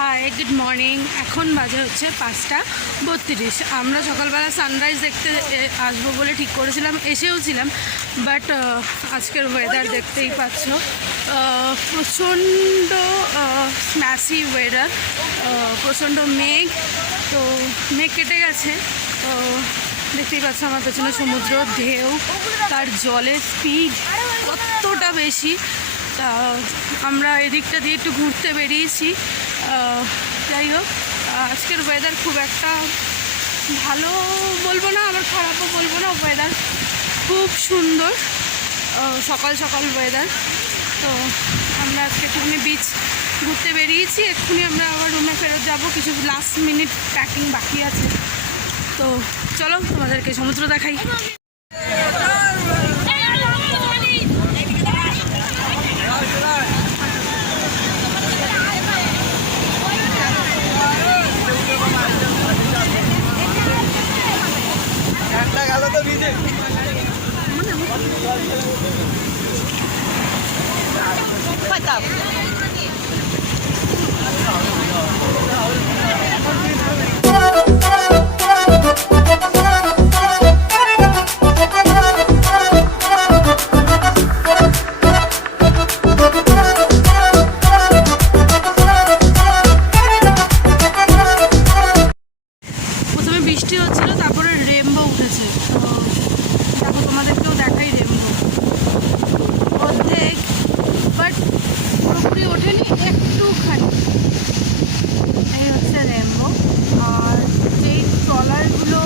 High, good morning. এখন বাজে হচ্ছে 5:32। আমরা সকালবেলা সানরাইজ দেখতে আসবো বলে ঠিক করেছিলাম, এসেও ছিলাম, বাট আজকের ওয়েদার দেখতেই পাচ্ছ, প্রচণ্ড স্ম্যাসি ওয়েদার, প্রচণ্ড মেঘ। তো মেঘ কেটে গেছে। দেখতেই পাচ্ছ আমার পেছনে সমুদ্র, ঢেউ, তার জলের স্পিড কতটা বেশি। আমরা এদিকটা দিয়ে একটু ঘুরতে বেরিয়েছি। যাই হোক, আজকের ওয়েদার খুব একটা ভালো বলবো না, আবার খারাপও বলবো না। ওয়েদার খুব সুন্দর, সকাল সকাল ওয়েদার। তো আমরা আজকে একটুখানি বিচ ঘুরতে বেরিয়েছি। এক্ষুনি আমরা আবার রুমে ফেরত যাব, কিছু লাস্ট মিনিট প্যাকিং বাকি আছে। তো চলো তোমাদেরকে সমুদ্র দেখাই। বৃষ্টি হচ্ছিল, তারপরে রেইনবো উঠেছে। তো দেখো, তোমাদেরকেও দেখাই রেইনবো অর্ধেক, বাট পুরোপুরি ওঠেনি, একটুখানি। এই হচ্ছে রেইনবো। আর যেই ট্রলারগুলো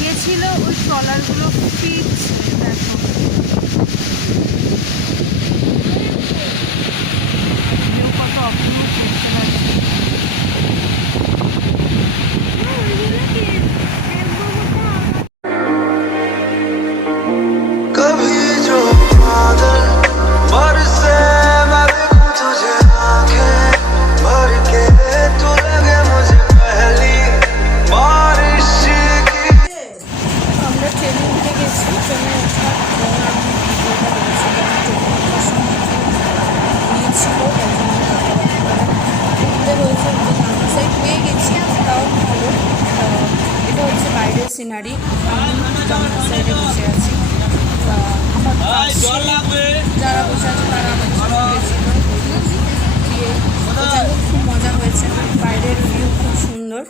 গেছিল, ওই ট্রলারগুলো ফিরছে। দেখো কত অপূর্ব দেখতে লাগছে। বাইরের সিনারি, আমি জানালার সাইডে বসে আছি। আমার যারা বসে আছে তারা আমার সাথে গেছিল, খুব মজা হয়েছে। বাইরের ভিউ খুব সুন্দর।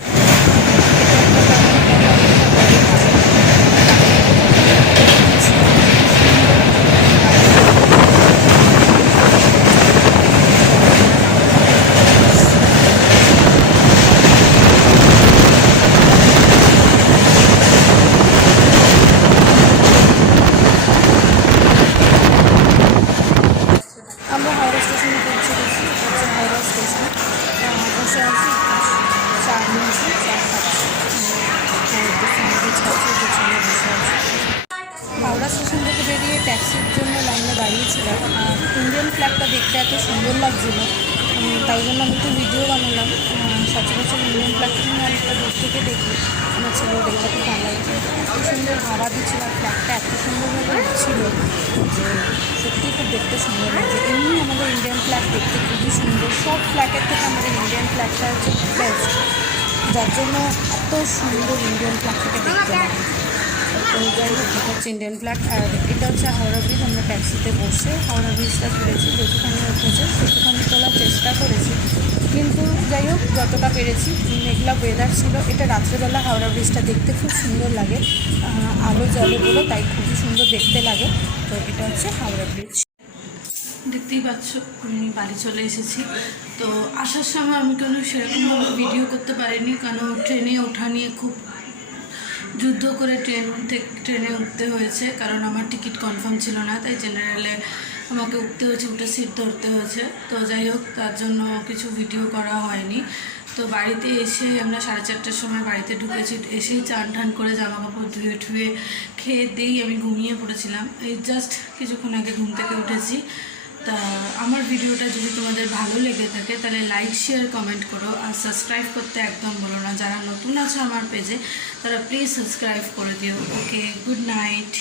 আমরা হাওড়া স্টেশনে পৌঁছে গেছি। হচ্ছে হাওড়া স্টেশন। বসে আছি, চা নিয়েছি, চা খাচ্ছি, পেছনে বসে আছি। হাওড়া স্টেশন থেকে বেরিয়ে ট্যাক্সির জন্য লাইনে দাঁড়িয়েছিলাম। আর ইন্ডিয়ান ফ্ল্যাগটা দেখতে এত সুন্দর লাগছিলো, তাই জন্য আমি একটু ভিডিও বানালাম। সচরাচর ইন্ডিয়ান ফ্ল্যাগটা আমি অনেকটা দূর থেকে দেখি, আমার ছেলেও দেখতে খুব ভালো লাগছে। এত সুন্দর হাওয়া দিচ্ছিল, আর ফ্ল্যাগটা এত সুন্দরভাবে উঠছিল যে সত্যিই খুব দেখতে সুন্দর লাগছে। এমনি আমাদের ইন্ডিয়ান ফ্ল্যাগ দেখতে খুবই সুন্দর। সব ফ্ল্যাগের থেকে আমাদের ইন্ডিয়ান ফ্ল্যাগটা হচ্ছে বেস্ট, যার জন্য এত সুন্দর ইন্ডিয়ান ফ্ল্যাগটাকে দেখতে লাগে। তো যাই হোক, এটা হচ্ছে ইন্ডিয়ান ফ্ল্যাগ। আর এটা হচ্ছে হাওড়া ব্রিজ। আমরা ট্যাক্সিতে বসে হাওড়া ব্রিজটা তুলেছি, যেটুখানি উঠেছে সেটুখানি তোলার চেষ্টা করেছি, কিন্তু যাই হোক যতটা পেরেছি। মেঘলা ওয়েদার ছিল। এটা রাত্রেবেলা হাওড়া ব্রিজটা দেখতে খুব সুন্দর লাগে, আলো জলে বলো, তাই খুবই সুন্দর দেখতে লাগে। তো এটা হচ্ছে হাওড়া ব্রিজ। দেখতেই পাচ্ছ আমি বাড়ি চলে এসেছি। তো আসার সময় আমি কোনো সেরকমভাবে ভিডিও করতে পারিনি, কারণ ট্রেনে ওঠা নিয়ে খুব যুদ্ধ করে ট্রেনে উঠতে হয়েছে, কারণ আমার টিকিট কনফার্ম ছিল না, তাই জেনারেলে আমাকে উঠতে হয়েছে, উঠে সিট ধরতে হয়েছে। তো যাই হোক, তার জন্য কিছু ভিডিও করা হয়নি। তো বাড়িতে এসে আমরা 4:30টার সময় বাড়িতে ঢুকেছি। এসেই চান ঠান করে জামা কাপড় ধুয়ে ঠুয়ে খেয়ে দিয়েই আমি ঘুমিয়ে পড়েছিলাম। এই জাস্ট কিছুক্ষণ আগে ঘুম থেকে উঠেছি। তা আমার ভিডিওটা যদি তোমাদের ভালো লেগে থাকে তাহলে লাইক শেয়ার কমেন্ট করো, আর সাবস্ক্রাইব করতে একদম বলো না। যারা নতুন আছে আমার পেজে তারা প্লিজ সাবস্ক্রাইব করে দিও। ওকে, গুড নাইট।